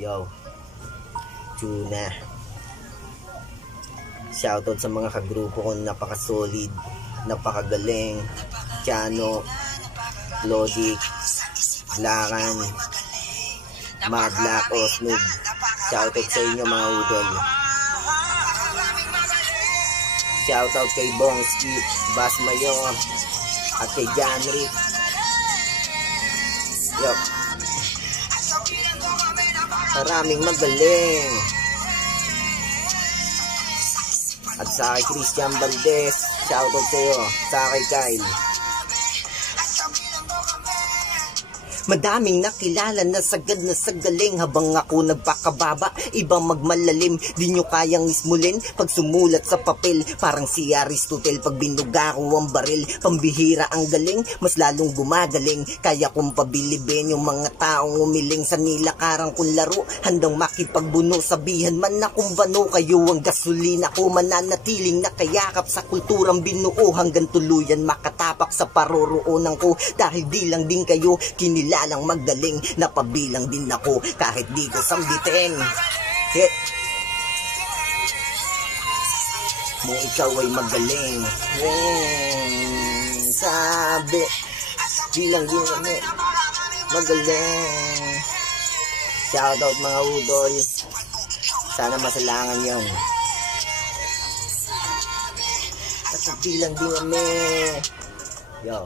Yo, tuna. Shoutout sa mga kagrupo ko, napaka-solid, napakagaling. Chano, Lodic, Lakan, Madlak, Osnog. Shoutout sa inyo mga udol. Shoutout kay Bongski, Bas Mayor, at kay Janry. Yo, maraming magaling. At sa kay Christian Valdez, shoutout sa iyo. Sa kay Kyle. Madaming nakilala na sagad na sagaling, habang ako nagpakababa, ibang magmalalim. Di nyo kayang ismulin pag sumulat sa papel. Parang si Aristotle pag binuga ko ang baril. Pambihira ang galing, mas lalong gumagaling. Kaya kong pabilibin yung mga taong umiling sa nilakaran kong laro. Handang makipagbuno, sabihan man akong bano. Kayo ang gasolina ko, mananatiling nakayakap sa kulturang binuo. Hanggang tuluyan makatapak sa paroroonan ko. Dahil di lang din kayo kinilalang magaling, napabilang din ako kahit di ko sambitin. Mo ikaw ay magaling, sabi bilang din kami magaling. Shoutout mga udol, sana masalangan yon. Napabilang din kami. Yo.